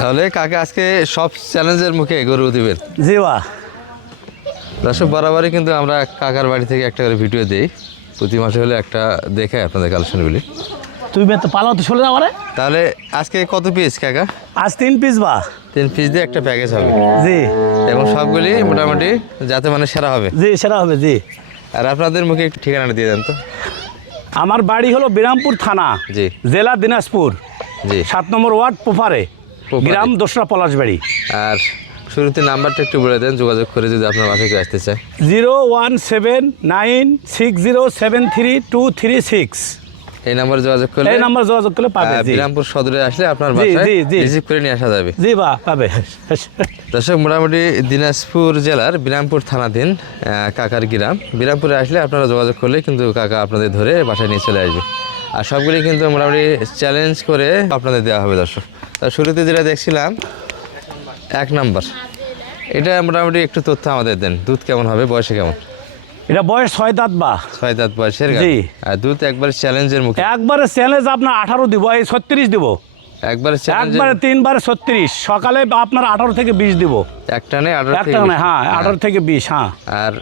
তাহলে কাকা আজকে সব চ্যালেঞ্জের মুখে গরু দিবেন। জি বা দর্শক বরাবরই কিন্তু আমরা কাকার বাড়ি থেকে একটা করে ভিডিও দিই, প্রতি মাসে হলে একটা দেখে আপনাদের কালেকশনগুলি। তুমি তো পালাও তো চলে যাও রে। তাহলে আজকে কত পিস কাকা? আজ 3 পিস বা 3 পিস দিয়ে একটা প্যাকেজ হবে। জি এবং সবগুলি মোটামুটি যাতে মানে সেরা হবে। জি সেটা হবে জি। আর আপনাদের মুখে একটু ঠিকানাটা দিয়ে দেন তো। আমার বাড়ি হলো বিরামপুর থানা, জি জেলা দিনাজপুর, জি 7 নম্বর ওয়ার্ড পোফারে, গ্রাম দোসরা পলাশবাড়ি। আর শুরুতে নাম্বারটা একটু বলে দেন, যোগাযোগ করে যদি আপনার বাসায় কেউ আসতে চায়। 01796073236। এই নাম্বারে যোগাযোগ করলে, এই নাম্বার যোগাযোগ করলে পাবে। জি বিরামপুর সদরে আসলে আপনার বাসায় রিসিভ করে নিয়ে আসা যাবে। জি বা পাবে। দর্শক মোটামুটি দিনাজপুর জেলার বিরামপুর থানাধীন কাকার গ্রাম। বিরামপুরে আসলে আপনারা যোগাযোগ করলে কিন্তু কাকা আপনাদের ধরে বাসায় নিয়ে চলে আসবে। আর সবগুলি কিন্তু মোটামুটি চ্যালেঞ্জ করে আপনাদের দেওয়া হবে। দর্শক তার শুরুতে যেটা দেখছিলাম 1 নাম্বার, এটা মোটামুটি একটু তথ্য আমাদের দেন। দুধ কেমন হবে, বয়সে কেমন? এটা বয়স 6 দাঁত বা 6 দাঁত বয়সের গাভী। জি। আর দুধ একবার চ্যালেঞ্জের মুখে। একবারে চ্যালেঞ্জ আপনার 18 দিব, এই 36 দিব। একবার একবারে 3 বারে 36, সকালে আপনার 18 থেকে 20 দিব। একটানে 18 একটা না, হ্যাঁ 18 থেকে 20। হ্যাঁ আর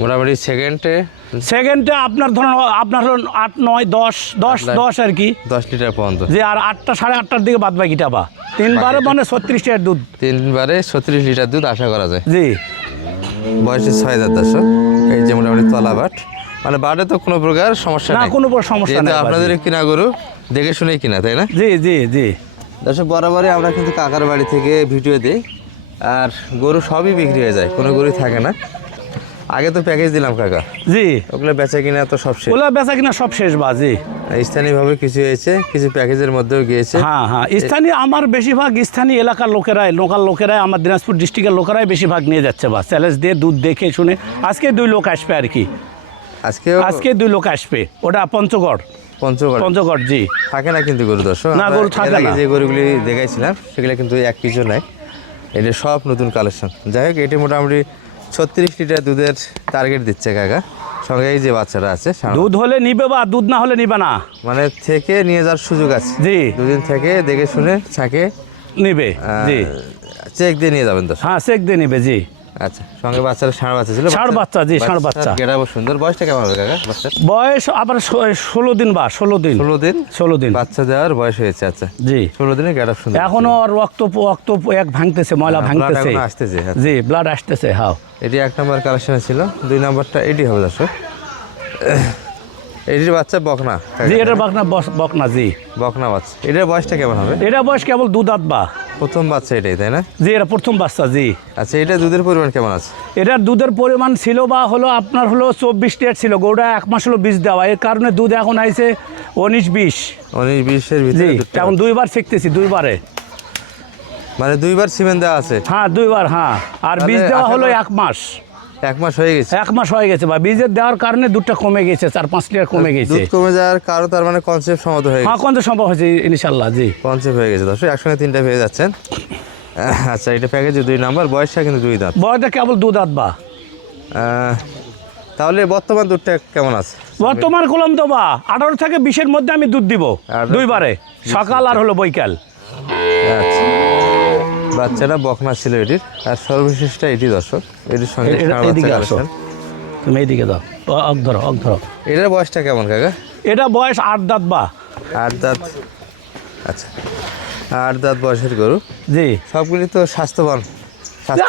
মোটামুটি সেকেন্ডে আপনার ধরুন আপনার হলো 8 9 10 আর কি 10 লিটার পর্যন্ত। যে আর 8টা 8:30 দিকে বাদ বাকিটা বা 3 বারে মানে 36 লিটার দুধ। 3 বারে 36 লিটার দুধ আশা করা যায়। জি বয়সে 6 দাঁত। দর্শক এই যে মোটামুটি তলা বাট, মানে বাটে তো কোনো প্রকার সমস্যা না, নেই। কোনো সমস্যা নেই। আপনাদের কিনা গরু দেখে শুনেই কিনা, তাই না? জি জি জি। দর্শক বরাবরই আমরা কিন্তু কাকার বাড়ি থেকে ভিডিও দিই, আর গরু সবই বিক্রি হয়ে যায়, কোনো গরু থাকে না। আগে তো প্যাকেজ দিলাম কাকা, জি ওগুলো বেচা কিনা তো সব শেষ। ওলা বেচা কিনা সব শেষ বা জি। স্থানীয়ভাবে কিছু হয়েছে, কিছু প্যাকেজের মধ্যেও গিয়েছে। হ্যাঁ হ্যাঁ, স্থানীয় আমার বেশিরভাগ স্থানীয় এলাকার লোকেরাই, লোকাল লোকেরাই, আমার দিনাজপুর ডিস্ট্রিক্টের লোকেরাই বেশিরভাগ নিয়ে যাচ্ছে বা চ্যালেঞ্জ দিয়ে দুধ দেখে শুনে। আজকে 2 লোক আসবে আর কি, আজকে 2 লোক আসবে। ওটা পঞ্চগড় জি। থাকে না কিন্তু গরু। দর্শক না, গরু থাকে না। যে গরুগুলি দেখাইছিলাম সেগুলো কিন্তু এক পিছু নাই, এটা সব নতুন কালেকশন। যাই হোক, এটি মোটামুটি 36 লিটার দুধের টার্গেট দিচ্ছে কাকা। সঙ্গে এই যে বাচ্চাটা আছে, দুধ হলে নিবে বা দুধ না হলে নিবে না, মানে থেকে নিয়ে যাওয়ার সুযোগ আছে। জি, দুদিন থেকে দেখে শুনে ছাকে নিবে জি। চেক দিয়ে নিয়ে যাবেন। তো হ্যাঁ, চেক দিয়ে নিবে জি। আচ্ছা, সঙ্গে বাচ্চার ষাঁড় বাচ্চা ছিল। ষাঁড় বাচ্চা জি, ষাঁড় বাচ্চা। গেটাও সুন্দর। বয়সটা কেমন হবে কাকা বাচ্চার? বয়স আবার 16 দিন বা 16 দিন 16 দিন বাচ্চা দেওয়ার বয়স হয়েছে। আচ্ছা জি, 16 দিনে গেটাও সুন্দর। এখনো রক্ত এক ভাঙতেছে, ময়লা ভাঙতেছে আসতেছে জি, ব্লাড আসতেছে। হ্যাঁ, এটি 1 নম্বর কালেকশন ছিল। 2 নম্বরটা এটি হবে। দর্শক এটির বাচ্চা বকনা জি, এটার বকনা জি, বকনা বাচ্চা। এটার বয়সটা কেমন হবে? এটা বয়স কেবল 2 দাঁত বা প্রথম বাচ্চা এটাই, তাই না? জি, এটা প্রথম বাচ্চা জি। আচ্ছা, এটা দুধের পরিমাণ কেমন আছে? এটার দুধের পরিমাণ ছিল বা হলো আপনার হলো 24 লিটার ছিল। গরুটা 1 মাস হলো বীজ দেওয়া, এর কারণে দুধ এখন আইছে 19-20 এর ভিতরে। এখন 2 বার শিখতেছি, 2 বারে মানে 2 বার সিমেন্ট দেওয়া আছে। হ্যাঁ 2 বার। হ্যাঁ, আর বীজ দেওয়া হলো 1 মাস। 1 মাস হয়ে গেছে। 1 মাস হয়ে গেছে বা বীজের দেওয়ার কারণে দুধটা কমে গেছে, 4-5 লিটার কমে গেছে। দুধ কমে যাওয়ার কারণ তার মানে কনসেপ্ট সমাধ হয়ে গেছে। হ্যাঁ, কোন সম্ভব হয়েছে ইনশাআল্লাহ জি, কনসেপ্ট হয়ে গেছে। দর্শক একসঙ্গে 3টা পেয়ে যাচ্ছেন। আচ্ছা, এটা প্যাকেজে 2 নাম্বার। বয়সটা কিন্তু 2 দাঁত। বয়সটা কেবল 2 দাঁত বা। তাহলে বর্তমান দুধটা কেমন আছে? বর্তমান কলম তো বা 18 থেকে 20-এর মধ্যে আমি দুধ দিব 2 বারে, সকাল আর হলো বৈকাল। আচ্ছা, বাচ্চাটা বকনা ছিল এটির। আর সর্বশেষটা এটি। দর্শক এটির সঙ্গে তুমি এইদিকে দাও, অক ধরো। এটার বয়সটা কেমন কাকা? এটা বয়স 8 দাঁত বা 8 দাঁত। আচ্ছা, 8 দাঁত বয়সের গরু জি। সবগুলি তো স্বাস্থ্যবান।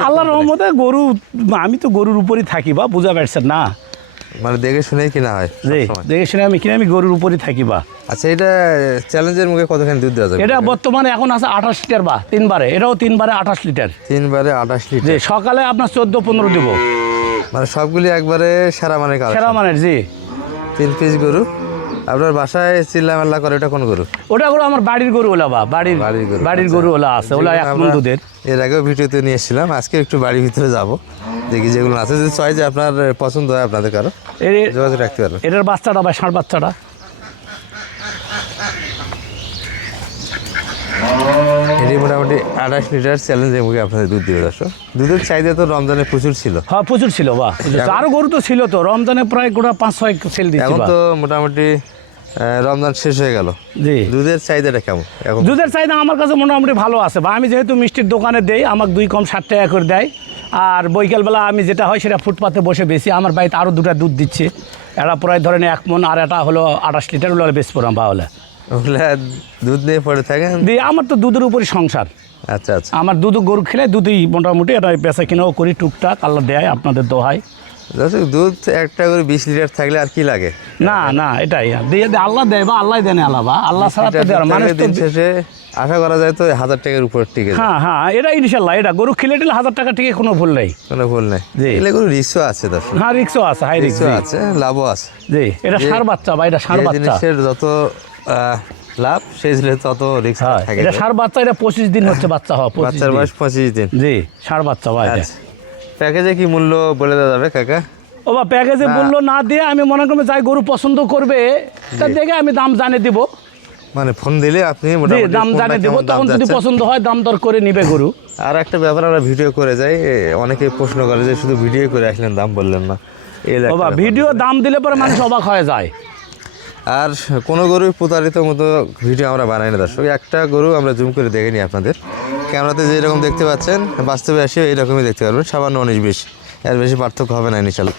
আল্লাহর রহমতে গরু, আমি তো গরুর উপরই থাকি বা, বুঝা পারছেন না, মানে দেখে শুনেই কিনা হয়। জি, দেখে শুনে আমি গরুর উপরই থাকি বা। আচ্ছা, এটা চ্যালেঞ্জের মুখে কতখানি দুধ দেওয়া যাবে? এটা বর্তমানে এখন আছে 28 লিটার বা 3 বারে। এটাও 3 বারে 28 লিটার। 3 বারে 28 জি, লিটার। সকালে আপনার 14-15 দিব। মানে সবগুলি একবারে সেরা মানের কালেকশন। সেরা মানের জি। 3 পিস গরু। আপনার বাসায় চিল্লামেল্লা করে ওটা কোন গরু? ওটা গরু আমার বাড়ির গরু ওলা বা, বাড়ির গরু ওলা আছে, ওলা 1 মণ দুধের। এর আগেও ভিডিওতে নিয়ে এসেছিলাম। আজকে একটু বাড়ির ভিতরে যাব, দেখি যেগুলো আছে, যদি চাই যে আপনার পছন্দ হয় আপনাদের কারো যোগাযোগ রাখতে পারবেন। এটার বাচ্চাটা বা ষাঁড় বাচ্চাটা এটি মোটামুটি 28 লিটার চ্যালেঞ্জের মুখে আপনাদের দুধ দিবে। দর্শক দুধের চাহিদা তো রমজানে প্রচুর ছিল। হ্যাঁ, প্রচুর ছিল বা, আরো গরু তো ছিল তো রমজানে প্রায় গোটা 5-6 সেল দিচ্ছে। এখন তো মোটামুটি রমজান শেষ হয়ে গেল, জি দুধের চাহিদাটা কেমন এখন? দুধের চাহিদা আমার কাছে মোটামুটি ভালো আছে, বা আমি যেহেতু মিষ্টির দোকানে দেই, আমাকে 2 কম 60 টাকা করে দেয়। আর বৈকালবেলা আমি যেটা হয় সেটা ফুটপাতে বসে বেশি, আমার বাড়িতে আরও 2টা দুধ দিচ্ছে, এটা প্রায় ধরেন 1 মণ, আর এটা হলো 28 লিটার, ওগুলো বেশ পড়াম পাহলে ওগুলা দুধ নিয়ে পড়ে থাকেন? দিয়ে আমার তো দুধের উপরই সংসার। আচ্ছা আচ্ছা। আমার দুধ গরু খেলে দুধই মোটামুটি এটা বেচা কিনাও করি টুকটাক, আল্লাহ দেয় আপনাদের দোহাই। দর্শক, দুধ একটা করে 20 লিটার থাকলে আর কি লাগে? না না, এটাই দিয়ে আল্লাহ দেয়, বা আল্লাহ দেন আল্লাহ, বা আল্লাহ ছাড়া তো দেওয়ার মানুষ তো। দিন শেষে আশা করা যায় তো 1000 টাকার উপর টিকে যায়। হ্যাঁ হ্যাঁ, এটা ইনশাল্লাহ, এটা গরু খেলে টেলে 1000 টাকা টিকে কোনো ভুল নেই। কোনো ভুল নেই। জি। এগুলো কোনো রিস্কও আছে দর্শক। হ্যাঁ, রিক্সও আছে, হাই রিক্স রিস্কও আছে, লাভও আছে। জি। এটা ষাঁড় বাচ্চা, বা এটা ষাঁড় যে বাচ্চা। জিনিসের যত লাভ সেই জিনিসের তত রিস্ক হ্যাঁ, থাকে। এটা ষাঁড় বাচ্চা, এটা 25 দিন হচ্ছে বাচ্চা হওয়া, 25 বাচ্চার দিন। বয়স 25 দিন। জি, ষাঁড় বাচ্চা ভাই। আচ্ছা, প্যাকেজে কি মূল্য বলে দেওয়া যাবে কাকা? ও বা প্যাকেজে বললো না দিয়ে আমি মনে করি যাই গরু পছন্দ করবে তা দেখে আমি দাম জানিয়ে দিব। মানে ফোন দিলে আপনি জি, মোটামুটি দাম কোনটা জানিয়ে দিব, কেমন দাম তখন যদি যাচ্ছে? পছন্দ হয় দাম দর করে নিবে গরু। আর একটা ব্যাপার, আমরা ভিডিও করে যাই, অনেকে প্রশ্ন করে যে শুধু ভিডিও করে আসলেন, দাম বললেন না। এই ও একটা বা ব্যাপার। ভিডিও দাম দিলে পরে মানুষ অবাক হয়ে যায়। আর কোনো গরুই প্রতারিত মতো ভিডিও আমরা বানাই না দর্শক। একটা গরু আমরা জুম করে দেখে নিই আপনাদের, ক্যামেরাতে যেরকম দেখতে পাচ্ছেন বাস্তবে এসে এইরকমই দেখতে পারবেন, সামান্য 19-20, এর বেশি পার্থক্য হবে না ইনশাল্লাহ।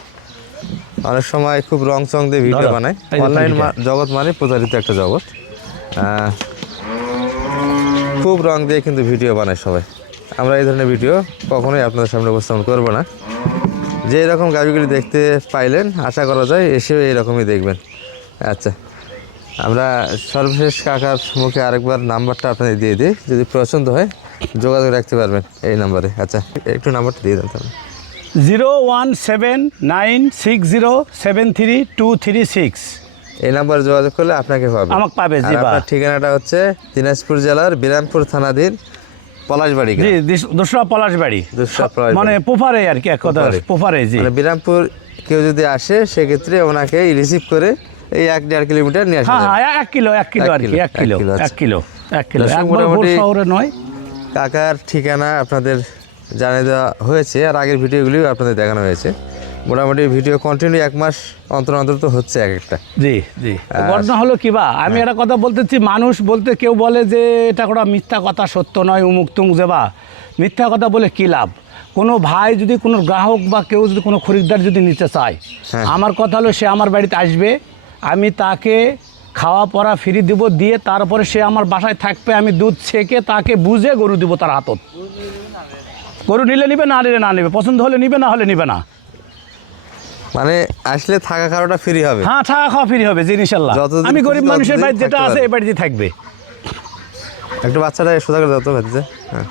অনেক সময় খুব রং চং দিয়ে ভিডিও ধরো, বানায়। এই যে অনলাইন ভিডিওটা। জগৎ মানে প্রতারিত একটা জগৎ। খুব রং দিয়ে কিন্তু ভিডিও বানায় সবাই। আমরা এই ধরনের ভিডিও কখনোই আপনাদের সামনে উপস্থাপন করবো না। যে এরকম গাড়িগুলি দেখতে পাইলেন, আশা করা যায় এসেও এইরকমই দেখবেন। আচ্ছা, আমরা সর্বশেষ কাকার মুখে আরেকবার নাম্বারটা আপনাদের দিয়ে দিই, যদি পছন্দ হয় যোগাযোগ রাখতে পারবেন এই নাম্বারে। আচ্ছা, একটু নাম্বারটা দিয়ে দেন তাহলে। 01796073236। এই নাম্বারে যোগাযোগ করলে আপনাকে পাবে, আমাকে পাবে, জি। আর আপনার ঠিকানাটা হচ্ছে দিনাজপুর জেলার বিরামপুর থানাধীন পলাশবাড়ি জি, গ্রাম। দোসরা পলাশবাড়ি, দোসরা পলাশবাড়ি। মানে পোফারে আর কি, এক কথা পোফারে। পোফারে। জি, মানে বিরামপুর কেউ যদি আসে সেক্ষেত্রে ওনাকে রিসিভ করে এই 1-1.5 কিলোমিটার নিয়ে আসা হ্যাঁ যাবে। হ্যাঁ, 1 কিলো আর কি, 1 কিলো, 1 কিলো, আচ্ছা। 1 কিলো দর্শক, একবার মোটামুটি শহরে নয়। কাকার ঠিকানা আপনাদের জানিয়ে দেওয়া হয়েছে, আর আগের ভিডিওগুলিও আপনাদের দেখানো হয়েছে। মোটামুটি ভিডিও কন্টিনিউ 1 মাস অন্তর অন্তর তো হচ্ছে এক একটা। জি জি, ঘটনা হলো কি বা আমি একটা কথা বলতেছি, মানুষ বলতে কেউ বলে যে এটা কোনো মিথ্যা কথা, সত্য নয়, উমুক তুমুক, যে বা মিথ্যা কথা বলে কী লাভ? কোনো ভাই যদি কোনো গ্রাহক বা কেউ যদি কোনো খরিদ্দার যদি নিতে চায়, আমার কথা হলো সে আমার বাড়িতে আসবে, আমি তাকে খাওয়া পরা ফ্রি দিব, দিয়ে তারপরে সে আমার বাসায় থাকবে, আমি দুধ ছেঁকে তাকে বুঝে গরু দিব তার হাতত। গরু নিলে নিবে, না নিলে না নিবে, পছন্দ হলে নিবে, না হলে নিবে না। মানে আসলে থাকা খাওয়াটা ফ্রি হবে? হ্যাঁ, থাকা খাওয়া ফ্রি হবে, জি ইনশাল্লাহ। যতদিন আমি গরিব খুশি মানুষের ততদিন বাড়ি যেটা থাকতে আছে পারবে। এই বাড়িতে থাকবে। একটু বাচ্চাটা সোজা করে যত ভাতিজা। হ্যাঁ,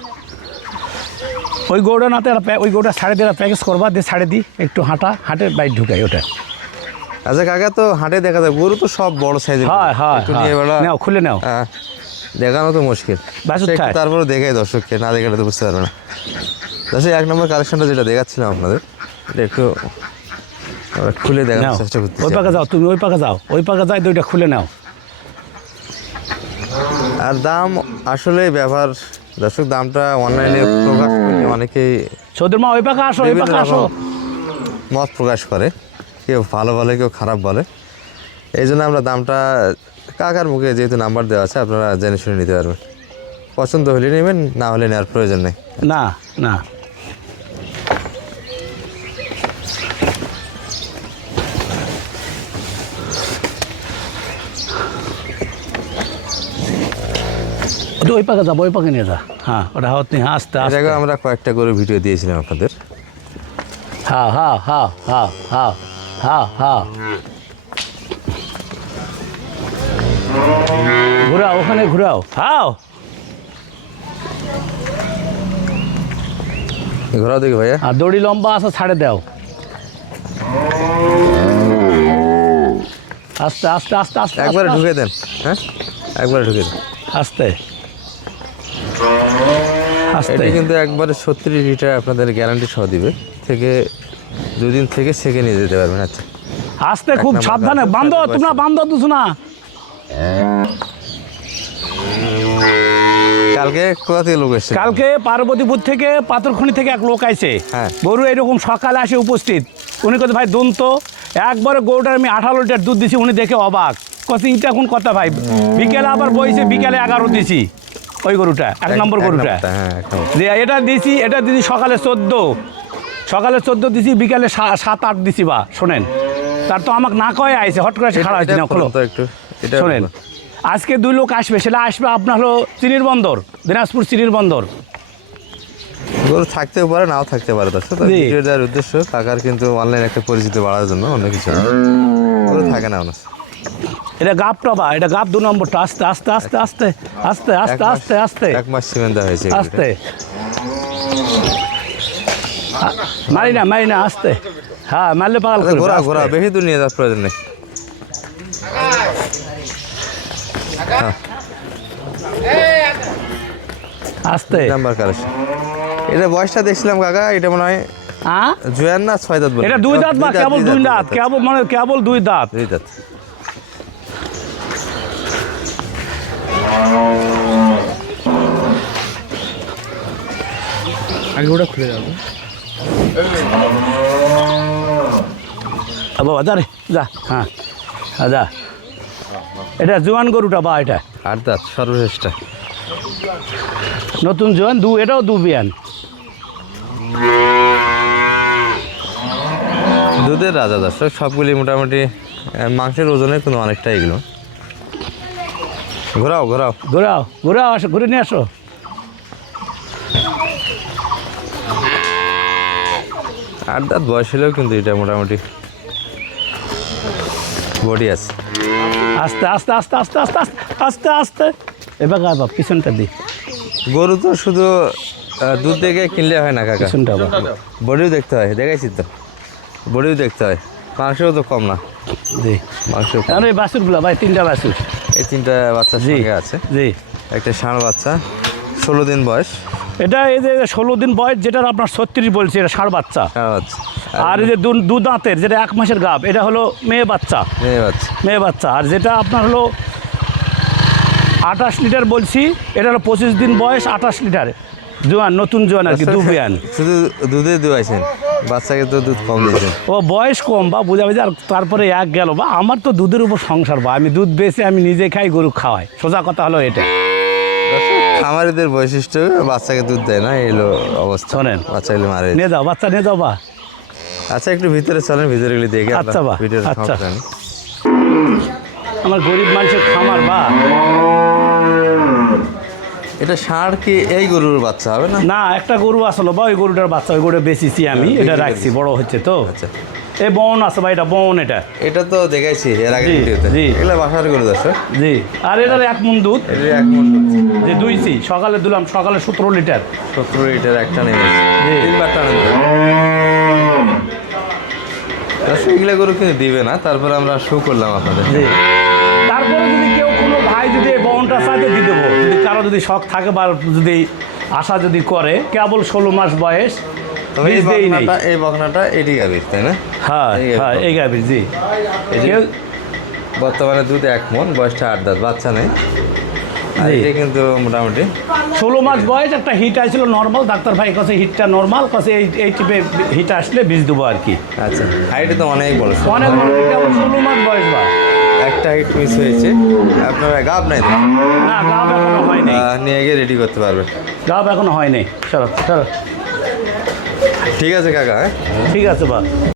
ওই গৌড়া নাতে ওই গৌড়া ছাড়ে দিয়ে প্যাকেজ করবা, দিয়ে ছাড়ে দিই, একটু হাঁটে বাইক ঢুকাই ওটা। আচ্ছা কাকা, তো হাটে দেখা যায় গরু তো সব বড় সাইজের। হয় হয়, একটু নিয়ে বেড়া নাও, খুলে নাও। দেখানো তো মুশকিল, বাছুর খায়। তারপরে দেখাই দর্শককে, না দেখালে তো বুঝতে পারবে না। দর্শক, 1 নম্বর কালেকশনটা যেটা দেখাচ্ছিলাম আপনাদের, এটা একটু আমরা খুলে নাও, দেখানোর চেষ্টা করতেছি। ওই পাকে যাও, তুমি ওই পাকে যাও, ওই পাকে যাই দুইটা খুলে নাও। আর দাম আসলে ব্যাপার দর্শক, দামটা অনলাইনে প্রকাশ করলে অনেকেই সৌদের মা ওই পাকে আসো, ওই বিভিন্ন পাকে আসো। রকম মত প্রকাশ করে, কেউ ভালো বলে, কেউ খারাপ বলে। এই জন্য আমরা দামটা কাকার মুখে যেহেতু নাম্বার দেওয়া আছে, আপনারা জেনে শুনে নিতে পারবেন। পছন্দ হলে নেবেন, না হলে নেওয়ার প্রয়োজন নেই। না না, ওই পাকে যাবো, ওই পাকে নিয়ে যা। হ্যাঁ, ওটা হাত নিয়ে আস্তে এর আস্তে। আগে আমরা কয়েকটা করে ভিডিও দিয়েছিলাম আপনাদের। হ্যাঁ হ্যাঁ হ্যাঁ হ্যাঁ হ্যাঁ হ্যাঁ হ্যাঁ, ঘুরাও, ওখানে ঘুরাও। হ্যাঁ, ঘোরাও দেখি ভাইয়া। আর দড়ি লম্বা আছে, ছাড়ে দাও। আস্তে আস্তে আস্তে আস্তে একবারে আস্তে, ঢুকে দেন। হ্যাঁ, একবারে ঢুকে দেন। আস্তে আস্তে। এটি কিন্তু একবারে 36 লিটার আপনাদের গ্যারান্টি সহ দিবে, থেকে 2 দিন থেকে সেকে নিয়ে যেতে পারবেন। আচ্ছা, আস্তে, খুব নম্বর সাবধানে গাছ, বান্ধো, সাথে তোমরা বসে। বান্ধো দুছো না। কালকে কোথা থেকে লোক এসছে? কালকে পার্বতীপুর থেকে, পাথরখনি থেকে এক লোক আইছে। হ্যাঁ। গরু এরকম সকালে আসে উপস্থিত, উনি কথা ভাই দুন তো একবারে গরুটার আমি 18 লিটার দুধ দিছি, উনি দেখে অবাক। কষি এটা এখন কথা ভাই বিকেলে আবার বইছে বিকেলে 11 দিছি ওই গরুটা 1 নম্বর গরুটা হ্যাঁ এক নম্বর। যে এটা দিছি সকালে 14 দিছি বিকেলে 7-8 দিছি বা শোনেন তার তো আমাকে না কয়ে আইছে হট করে খাড়া হয়েছে না এটা খুলুন তো একটু এটা শোনেন আজকে 2 লোক আসবে সেটা আসবে আপনার হলো চিনির বন্দর দিনাজপুর চিনির বন্দর গরু থাকতেও পারে নাও থাকতে পারে দর্শক তো জি। ভিডিও দেওয়ার উদ্দেশ্য কাকার কিন্তু অনলাইন একটা পরিচিতি বাড়ার জন্য অন্য কিছু না। গরু থাকে না ওনার এটা গাবটা বা এটা গাব 2 নম্বরটা আস্তে আস্তে আস্তে আস্তে আস্তে আস্তে আস্তে আস্তে এক মাস সিমেন্ট দেওয়া হয়েছে এগুলোতে। আস্তে মারি না আস্তে হ্যাঁ মারলে পাগল আচ্ছা, করবে, ঘোরা আস্তে। ঘোরা বেশি দূর নিয়ে যাওয়ার প্রয়োজন নেই আস্তে নাম্বার কালেকশন এটা বয়সটা দেখছিলাম কাকা এটা মনে হয় হ্যাঁ জুয়ান না 6 দাঁত বলে এটা 2 দাঁত বা কেবল 2 দাঁত কেবল 2 দাঁত 2 দাঁত আগে ওটা খুলে যাবে বাবা যা রে যা হ্যাঁ যা এটা জোয়ান গরুটা বা এটা 8 দাঁত সর্বশ্রেষ্ঠ নতুন জোয়ান এটাও 2 বিয়ান দুধের রাজা দর্শক সবগুলি মোটামুটি মাংসের ওজনের কিন্তু অনেকটা এগুলো ঘোরাও আসো ঘুরে নিয়ে আসো আট দাঁত বয়স হলেও কিন্তু এটা মোটামুটি বডি আছে আস্তে আস্তে আস্তে আস্তে আস্তে আস্তে আস্তে আস্তে এবার গাবা পিছনটা দি গরু তো শুধু দুধ দেখে কিনলে হয় না কাকা পিছনটা আবার বডিও দেখতে হয় দেখাইছি তো বডিও দেখতে হয় মাংসও তো কম না জি মাংস আর এই বাছুরগুলো ভাই 3টা বাছুর এই 3টা বাচ্চার জি সঙ্গে আছে জি একটা ষাঁড় বাচ্চা 16 দিন বয়স এটা এই যে 16 দিন বয়স যেটার আপনার 36 বলছি এটা ষাঁড় বাচ্চা ষাঁড় বাচ্চা আর এই যে দু দাঁতের যেটা 1 মাসের গাব এটা হলো মেয়ে বাচ্চা মেয়ে বাচ্চা আর যেটা আপনার হলো 28 লিটার বলছি এটা হলো 25 দিন বয়স 28 লিটার জোয়ান নতুন জোয়ান আর কি দুবিয়ান শুধু দুধে দুয়াইছেন বাচ্চাকে তো দুধ কম দিয়েছেন ও বয়স কম বা বুঝাবে আর তারপরে এক গেল বা আমার তো দুধের উপর সংসার বা আমি দুধ বেচে আমি নিজে খাই গরু খাওয়াই সোজা কথা হলো এটা খামারিদের বৈশিষ্ট্য বাচ্চাকে দুধ দেয় না এলো অবস্থা শোনেন। বাচ্চাগুলি মারে নিয়ে যাও বাচ্চা নিয়ে যাও বা আচ্ছা একটু ভিতরে চলেন ভিতরেগুলি দেখে আমরা আচ্ছা বা, ভিডিওর আচ্ছা। সমস্যা নেই। আমার গরিব মানুষের খামার বা এটা ষাঁড় কি এই গরুর বাচ্চা হবে না না একটা গরু আসলো বা ওই গরুটার বাচ্চা ওই গরুটা বেচেছি আমি এটা বিক্রি রাখছি করেছি। বড় হচ্ছে তো আচ্ছা এই বন আছে বা এটা বন এটা এটা তো দেখাইছি এর আগে জি, ভিডিওতে জি। এগুলো বাসার গরু দর্শক জি আর এটার 1 মণ দুধ এটা 1 মণ দুধ। যে দুইছি সকালে দিলাম সকালে 17 লিটার 17 লিটার একটা নেমেছে জি। 3বার টানেন তো। দর্শক এগুলো গরু কিন্তু দিবে না তারপরে আমরা শো করলাম আপনাদের জি তারপরে যদি কেউ কোনো ভাই যদি এই বনটা চাইতে দিয়ে দেবো যদি কারো যদি শখ থাকে বা যদি আশা যদি করে কেবল 16 মাস বয়স তবে এই বীজ দেই নেই বকনাটা এটি গাভীর তাই না হ্যাঁ এই গাভীর হ্যাঁ বকনা। এই গাভীর জি এই যে কেউ- বর্তমানে দুধ 1 মণ বয়সটা 8 দাঁত বাচ্চা নেই আর জি। এটা কিন্তু মোটামুটি 16 মাস বয়স একটা হিট আসছিল নর্মাল ডাক্তার ভাই কাছে হিটটা নর্মাল কাছে এই টিপে হিট আসলে বীজ দেবো আর কি আচ্ছা হাইটে তো অনেক বড় অনেক বড় কেবল 16 মাস বয়স বা একটা হাইট মিস হয়েছে আপনার গাব নাই তো না গাব এখনো হয়নি নিয়ে গিয়ে রেডি করতে পারবেন গাব এখনো হয়নি চলো চলো ঠিক আছে কাকা হ্যাঁ ঠিক আছে বা